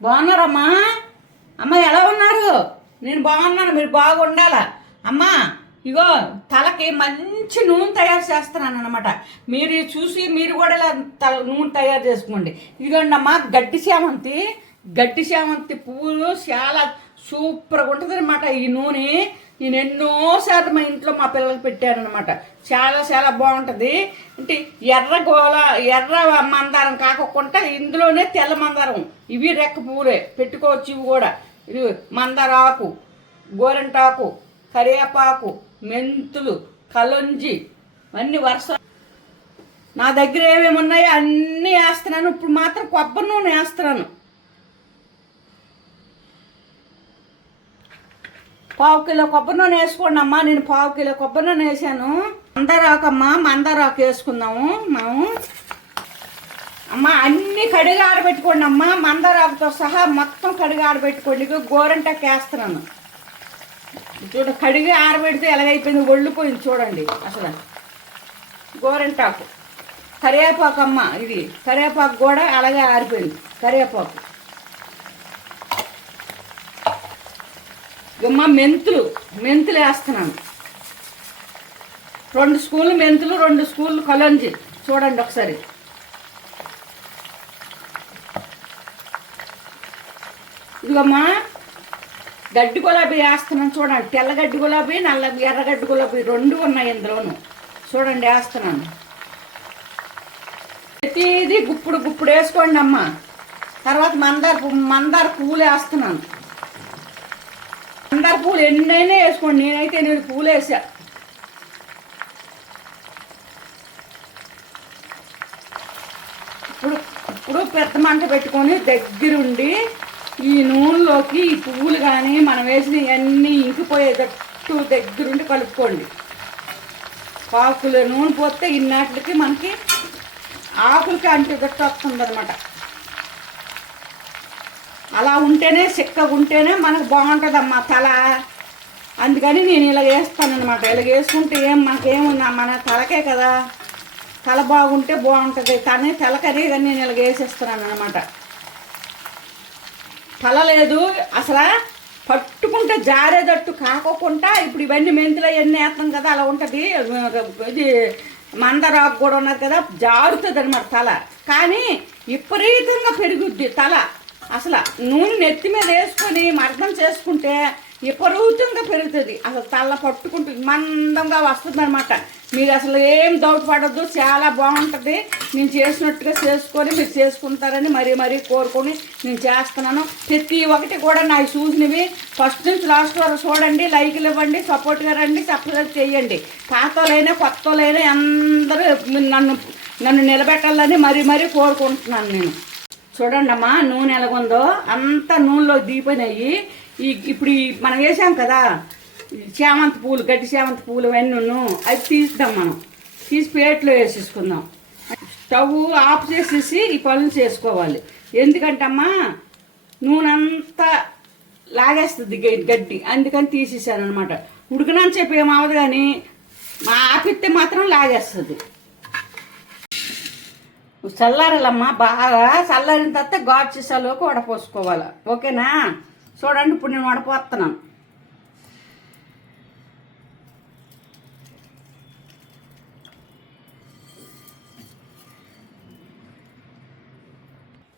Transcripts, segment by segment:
బాగున్నారమ్మా? అమ్మ ఎలా ఉన్నారు? నేను బాగున్నాను మీరు బాగుండాలా? అమ్మా ఇగో తలకి మంచి నూనె తయారు చేస్తున్నాను అనమాట మీరు చూసి మీరు కూడా ఇలా తల నూనె తయారు చేసుకోండి. ఇదిగోండి అమ్మా గడ్డి శామంతి గడ్డి శామంతి పువ్వులు చాలా సూపర్గా ఉంటుంది అనమాట ఈ నూనె. నేను ఎన్నో శాతం మా ఇంట్లో మా పిల్లలకు పెట్టానమాట అనమాట చాలా చాలా బాగుంటుంది. అంటే ఎర్ర గోల ఎర్ర మందారం కాకుండా ఇందులోనే తెల్ల మందారం. ఇవి రెక్క పువ్వులే పెట్టుకోవచ్చు ఇవి కూడా. ఇది మందార ఆకు గోరెంటాకు కరివేపాకు మెంతులు కలొంజి అన్ని వరుస. నా దగ్గర ఏమేమి ఉన్నాయో అన్నీ వేస్తున్నాను. ఇప్పుడు మాత్రం కొబ్బరి నూనె వేస్తున్నాను. పావు కిలో కొబ్బరి నూనె వేసుకోండి అమ్మా. నేను పావు కిలో కొబ్బరి నూనె వేసాను. మందరాకమ్మా మందారాకు వేసుకుందాము. మేము. అమ్మ అన్ని కడిగి ఆడబెట్టుకోండి అమ్మ. మందారాకుతో సహా మొత్తం కడిగి ఆడబెట్టుకోండి గోరంటాకు వేస్తున్నాను చూడ కడిగి ఆరబెడితే ఎలాగైపోయింది ఒళ్ళిపోయింది చూడండి అసలు. గోరంటాకు. కరివేపాకు అమ్మ ఇది. కరివేపాకు కూడా అలాగే ఆరిపోయింది. కరివేపాకు. గుమ్మ మెంతులు. మెంతులు వేస్తున్నాను. రెండు స్కూల్ మెంతులు రెండు స్కూళ్ళు కలంజి. చూడండి ఒకసారి. ఇదిగమ్మా గడ్డి గులాబీ వేస్తున్నాను చూడండి. తెల్ల గడ్డి గులాబీ నల్ల ఎర్రగడ్డి గులాబీ రెండు ఉన్నాయి ఇందులోను. చూడండి వేస్తున్నాను. ప్రతిదీ గుప్పుడు గుప్పుడు వేసుకోండి అమ్మ తర్వాత మందార మందార పువ్వులు వేస్తున్నాను. పూలు ఎన్నైనా వేసుకోండి. నేనైతే ఎనిమిది పూలు వేసా. ఇప్పుడు ఇప్పుడు పెద్ద మంట పెట్టుకొని దగ్గరుండి ఈ నూనెలోకి ఈ పువ్వులు కానీ మనం వేసిన ఇవన్నీ ఇంకిపోయేటట్టు దగ్గరుండి కలుపుకోండి. ఆకులు నూనె పోతే ఇన్నాటికి మనకి ఆకులకి అంటేటట్టు వస్తుంది అనమాట అలా ఉంటేనే చిక్కగా ఉంటేనే మనకు బాగుంటుందమ్మా తల. అందుకని నేను ఇలా వేస్తానమాట ఇలా వేసుకుంటే ఏం మనకేమున్నా మన తలకే కదా. తల బాగుంటే బాగుంటుంది. కానీ తలకరి కానీ నేను ఇలా వేసేస్తున్నాను అనమాట తల లేదు అసలు పట్టుకుంటే జారేటట్టు కాకోకుండా ఇప్పుడు ఇవన్నీ మెంతులు అవన్నీ వేస్తాం కదా అలా ఉంటుంది. ఇది మందరాకు కూడా ఉన్నది కదా జారుతుంది అనమాట తల. కానీ విపరీతంగా పెరుగుద్ది తల. అసలు నూనె నెత్తి మీద వేసుకొని మర్దం చేసుకుంటే విపరీతంగా పెరుగుతుంది. అసలు తల పట్టుకుంటుంది మందంగా వస్తుంది అనమాట మీరు అసలు ఏం డౌట్ పడద్దు చాలా బాగుంటుంది. నేను చేసినట్టుగా చేసుకొని మీరు చేసుకుంటారని మరీ మరీ కోరుకొని నేను చేస్తున్నాను. ప్రతి ఒక్కటి కూడా నా చూసినవి ఫస్ట్ నుంచి లాస్ట్ వరకు చూడండి లైక్లు ఇవ్వండి సపోర్ట్గా రండి సపోర్ట్ చేయండి. పాతలైనా కొత్తలైనా అందరూ నన్ను నన్ను నిలబెట్టాలని మరీ మరీ కోరుకుంటున్నాను నేను. చూడండి అమ్మా నూనె ఎలాగుందో? అంతా నూనెలో దిగిపోయినాయి. ఈ ఇప్పుడు మనం వేసాం కదా చేమంతి చామంతి పూలు గడ్డి చామంతి పూలు అవన్నీ అవి తీస్తాం మనం. తీసి ప్లేట్లో వేసేసుకుందాం. స్టవ్ ఆఫ్ చేసేసి ఈ పనులు చేసుకోవాలి. ఎందుకంటే అమ్మా నూనె అంతా లాగేస్తుంది గడ్డి. అందుకని తీసేసాను అనమాట ఉడకనని చెప్పి ఏమవదు కానీ మా ఆపిస్తే మాత్రం లాగేస్తుంది. చల్లారాలమ్మా బాగా చల్లారిన తర్వాత గాడ్ సీసాలోకి వడపోసుకోవాలి ఓకేనా? చూడండి ఇప్పుడు నేను వడపోతున్నాను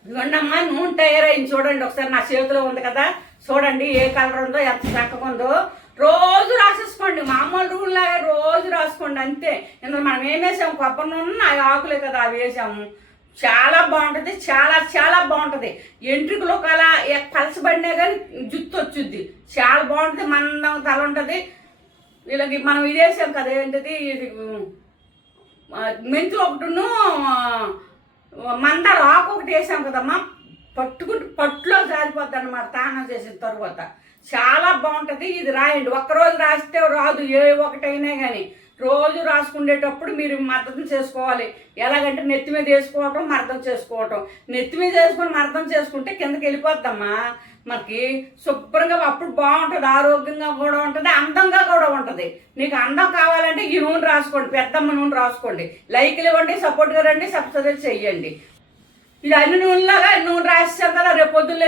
ఇదిగోండమ్మా నూనె తయారైంది చూడండి ఒకసారి నా చేతిలో ఉంది కదా. చూడండి ఏ కలర్ ఉందో ఎంత చక్కగా ఉందో. రోజు రాసేసుకోండి మామూలు రూల్ లాగా రోజు రాసుకోండి అంతే. ఇందులో మనం ఏం వేసాము? కొబ్బరి నూనె అవి ఆకులే కదా అవి వేసాము. చాలా బాగుంటుంది. చాలా చాలా బాగుంటుంది. ఎంట్రుకలు అలా పలసబడినా కానీ జుత్తు వచ్చుద్ది. చాలా బాగుంటుంది. మందం తల ఉంటుంది. వీళ్ళకి మనం ఇది వేసాం కదా ఏంటిది? ఇది మెంతులు ఒకటిను మందార ఆకు ఒకటి వేసాం కదమ్మా. పట్టుకుంటే పట్టులో జారిపోద్ది అనమాట తానం చేసిన తర్వాత. చాలా బాగుంటుంది. ఇది రాయండి. ఒక్కరోజు రాస్తే రాదు. ఏ ఒకటైనా కానీ రోజు రాసుకునేటప్పుడు మీరు మర్దం చేసుకోవాలి. ఎలాగంటే నెత్తి మీద వేసుకోవటం మర్దం చేసుకోవటం. నెత్తి మీద వేసుకొని మర్దం చేసుకుంటే కిందకి వెళ్ళిపోద్దమ్మా. మనకి శుభ్రంగా అప్పుడు బాగుంటుంది ఆరోగ్యంగా కూడా ఉంటుంది అందంగా కూడా ఉంటుంది. నీకు అందం కావాలంటే ఈ నూనె రాసుకోండి పెద్దమ్మ నూనె రాసుకోండి. లైక్లు ఇవ్వండి సపోర్ట్గా రండి సబ్స్క్రైబ్ చెయ్యండి ఇక అన్ని నూనెలాగా నూనె రాసేసారు కదా రేపు పొద్దున్న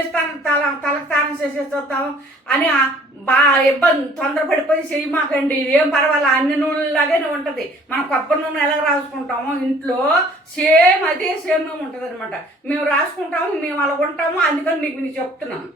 తల తలకు స్నానం చేసేస్తాం అని బాగా ఇబ్బంది తొందరపడిపోయి చెయ్యమాకండి ఏం పర్వాలేదు అన్ని నూనెలాగానే ఉంటుంది. మనం కొబ్బరి నూనె ఎలా రాసుకుంటామో ఇంట్లో సేమ్ అదే సేమ్ ఉంటుంది అనమాట మేము రాసుకుంటాము మేము అలా ఉంటాము అందుకని మీకు నేను చెప్తున్నాను.